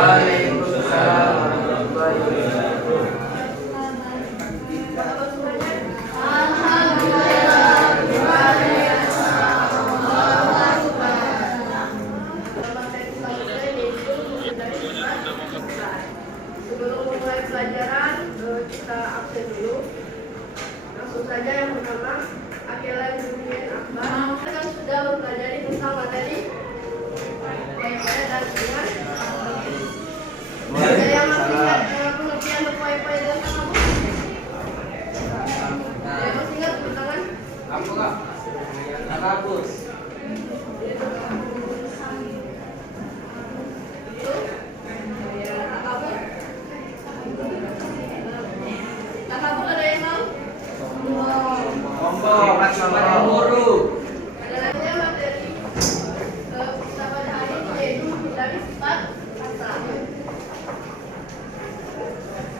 Waalaikumsalam warahmatullahi wabarakatuh. Sebelum memulai pelajaran, kita absen dulu. Langsung saja yang pertama, Akhilan Dunia Akbar. Kita kan sudah mempelajari tentang materi poin-poin dan dengan ada yang masih ingat pengertian berpoin-poin dan kamu? Ada yang masih ingat tangan? Apa kak? Hapus. Guru. Ada lainnya materi kita pada hari ini yaitu dari sifat asal.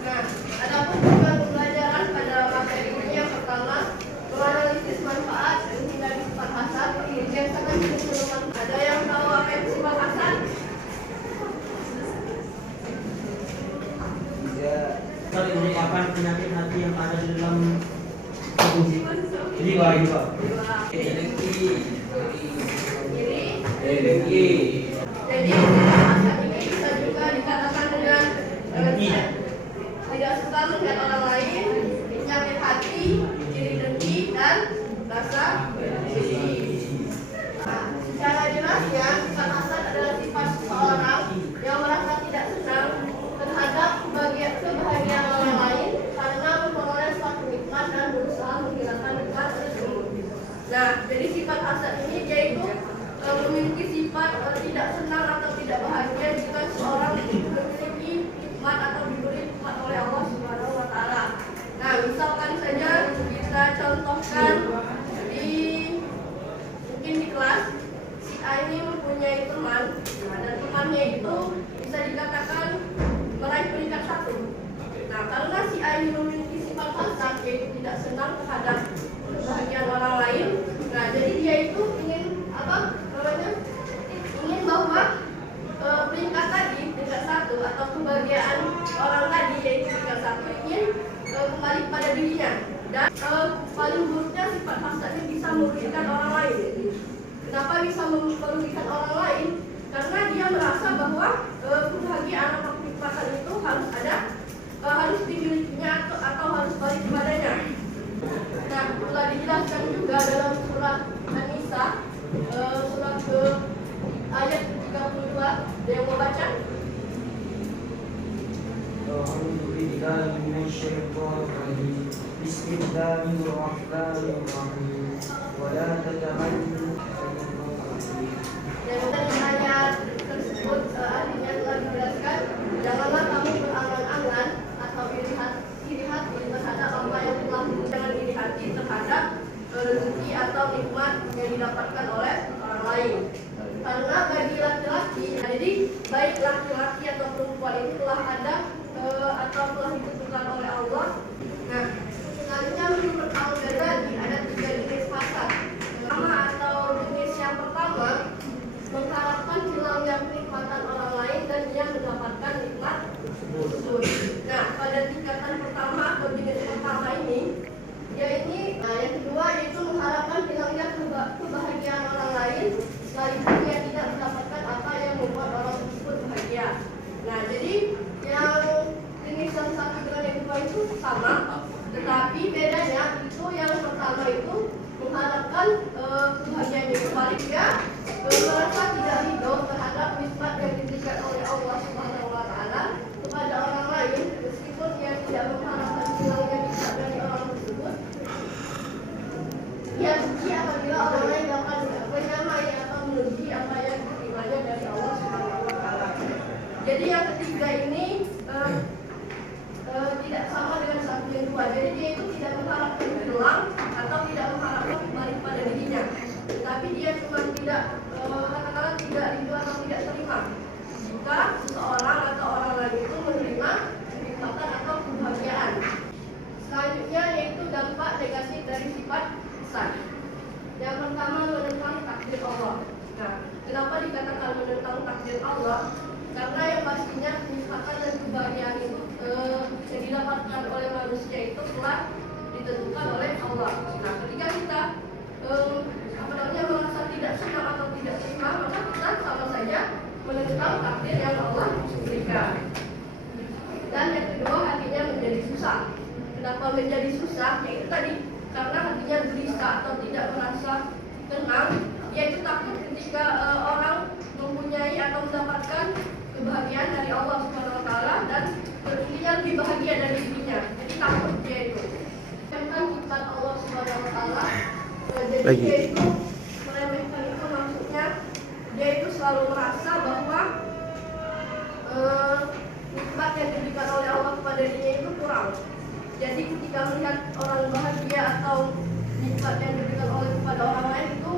Nah, ada tujuan pembelajaran pada materi ini yang pertama menganalisis manfaat dan hindari sifat hasad. Kemudian sangat teman-teman ada yang tahu apa itu sifat hasad? Saling menyebabkan penyakit hati yang ada di dalam tubuh jiwa. Jadi sifat hasad ini bisa juga dikatakan dengan tidak suka melihat orang lain, penyakit hati, iri dengki dan rasa benci. Nah, secara jelasnya sifat hasad adalah sifat seseorang yang merasa tidak senang terhadap kebahagiaan orang lain karena memperoleh suatu nikmat dan berusaha menghilangkan nikmat tersebut. Nah, jadi sifat hasad ini yaitu memiliki sifat tidak senang atau tidak bahagia jika seorang memiliki nikmat atau diberi nikmat oleh Allah Subhanahu wa taala. Nah, misalkan saja kita contohkan mungkin di kelas si A ini mempunyai teman, dan temannya itu bisa dikatakan meraih peringkat 1. Nah, karena si A ini memiliki sifat hasad yaitu tidak senang terhadap kebahagiaan orang lain, nah jadi dia itu ingin ingin bahwa peringkat tadi, peringkat 1 atau kebahagiaan orang tadi yaitu peringkat 1 ingin kembali pada dirinya. Dan paling buruknya sifat hasad ini bisa merugikan orang lain. Kenapa bisa merugikan orang lain? Karena dia merasa bahwa kebahagiaan atau kenikmatan itu harus dimilikinya atau harus balik kepadanya. Nah, telah dijelaskan juga dalam surat An-Nisa surat ke ayat 32. Ada yang mau baca? Bismillahirrahmanirrahim. Wala tatamannu Dan dari ayat tersebut artinya telah dijelaskan, janganlah kamu berangan-angan atau iri hati terhadap apa yang telah jangan iri hati terhadap rezeki atau nikmat yang didapatkan oleh orang lain. Karena bagi laki-laki, jadi baik laki-laki atau perempuan itu telah ada atau telah ditentukan oleh Allah. Nah, selanjutnya menurut Al-Ghazali ada 3 jenis hasad. Pertama atau jenis yang pertama mengharapkan hilangnya kenikmatan orang lain dan dia mendapatkan nikmat tersebut. Nah, pada tingkatan pertama atau jenis pertama ini, yang kedua yaitu mengharapkan hilangnya kebahagiaan orang lain sekalipun dia tidak mendapatkan apa yang membuat orang tersebut bahagia. Nah, jadi yang jenis yang satu dengan yang kedua itu sama, tetapi bedanya itu yang pertama itu mengharapkan kebahagiaan yang kembali dia merasa tidak ridho terhadap nikmat yang diberikan oleh Allah Subhanahu wa taala kepada orang lain meskipun dia tidak mengharapkan hilangnya nikmat dari orang tersebut. Dia benci apabila orang lain dapat menyamai atau memuji apa yang diterimanya dari Allah Subhanahu wa taala. Jadi yang ketiga ini tidak sama dengan satu yang dua. Jadi dia itu tidak mengharapkan hilang atau tidak mengharapkan kembali pada dirinya, tetapi dia cuma tidak katakanlah tidak ridho atau tidak terima jika seseorang atau orang lain itu menerima kenikmatan atau kebahagiaan. Selanjutnya yaitu dampak negatif dari sifat hasad. Yang pertama menentang takdir Allah. Nah, kenapa dikatakan menentang takdir Allah? Karena yang pastinya kenikmatan dan kebahagiaan itu yang didapatkan oleh manusia itu telah ditentukan oleh Allah. Nah, ketika kita merasa tidak senang atau tidak terima, maka kita sama saja menentang takdir yang Allah berikan. Dan yang kedua, hatinya menjadi susah. Kenapa menjadi susah? Yaitu tadi karena hatinya gelisah atau tidak merasa tenang, yaitu takut ketika orang mempunyai atau mendapatkan kebahagiaan dari Allah Subhanahu Wa Taala dan intinya lebih bahagia dari dirinya. Jadi takut dia itu. Tentang sifat Allah Subhanahu Wa Taala. Jadi dia itu meremehkan itu maksudnya dia itu selalu merasa bahwa nikmat yang diberikan oleh Allah kepada dirinya itu kurang. Jadi ketika melihat orang bahagia atau nikmat yang diberikan oleh kepada orang lain itu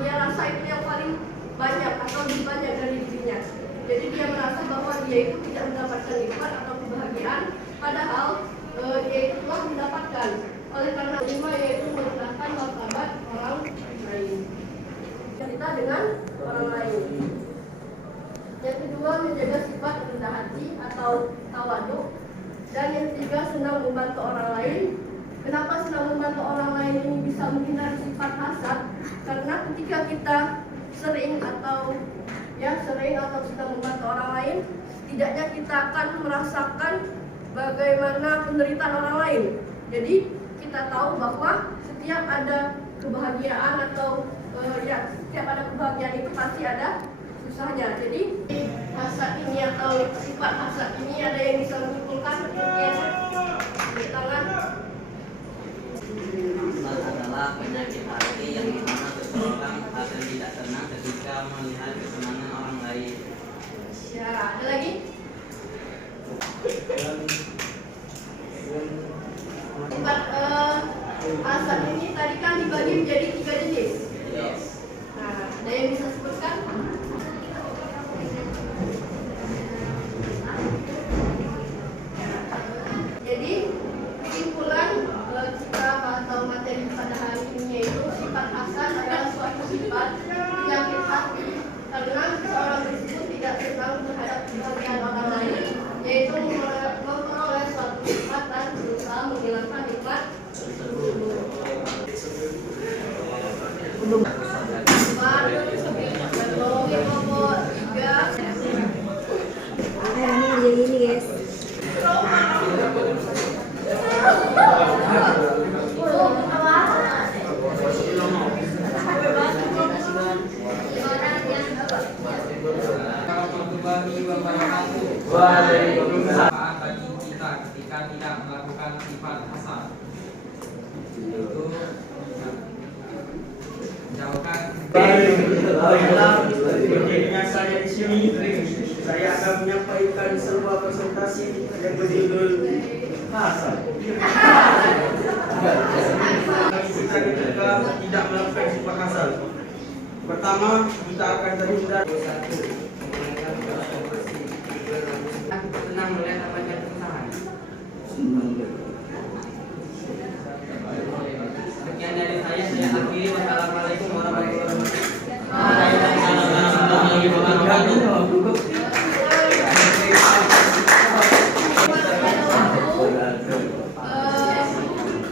dia rasa itu yang paling banyak atau lebih banyak dari dirinya. Jadi dia merasa bahwa dia itu tidak mendapatkan nikmat atau kebahagiaan, padahal dia itu telah mendapatkan. Oleh karena kelima yaitu merendahkan martabat orang lain. Kita dengan orang lain. Yang kedua menjaga sifat rendah hati atau tawaduk. Dan yang ketiga senang membantu orang lain. Kenapa senang membantu orang lain ini bisa menghindari sifat hasad? Karena ketika kita sering atau sedang membantu orang lain, setidaknya kita akan merasakan bagaimana penderitaan orang lain. Jadi kita tahu bahwa setiap ada kebahagiaan atau setiap ada kebahagiaan itu pasti ada susahnya. Jadi hasad ini atau sifat hasad ini ada yang bisa menyimpulkan di tangan. Hasad adalah penyakit hati yang dimana seseorang akan tidak tenang ketika melihat kesenangan orang lain. Ya, ada lagi? Sifat hasad ini tadi kan dibagi menjadi 3 jenis. Yes. Nah, ada yang bisa sebutkan? Jadi kesimpulan kita atau materi pada hari ini yaitu sifat hasad adalah suatu sifat penyakit hati karena seorang tersebut tidak senang terhadap kebahagiaan orang lain, yaitu memperoleh suatu sifat dan berusaha menghilangkan nikmat tersebut. Ini guys. Waalaikumsalam. Bagi kita ketika tidak melakukan sifat hasad, yaitu menjauhkan. Dengan saya di sini, saya akan menyampaikan sebuah presentasi yang berjudul hasad. Kita ketika tidak melakukan sifat hasad, pertama kita akan terhindar. Senang melihat adanya kesusahan. Sekian dari saya akhiri. Wassalamualaikum warahmatullahi wabarakatuh.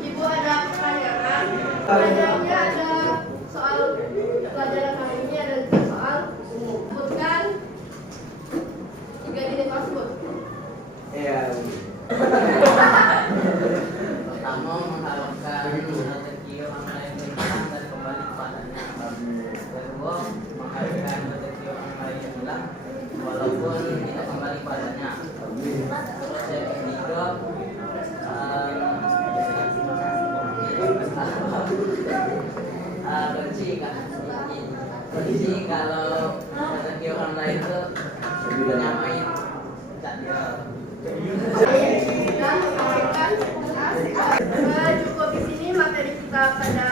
Ibu ada pertanyaan. Pertanyaannya ada soal pelajaran hari ini, ada juga soal umum. Sebutkan 3 jenis tersebut. Ya. Pertama, mengharapkan rezeki orang lain hilang dan kembali kepadanya. Kedua, mengharapkan rezeki orang lain hilang walaupun tidak kembali padanya. Terus yang ketiga, benci kalau rezeki orang lain itu menyamai Cukup di sini materi kita pada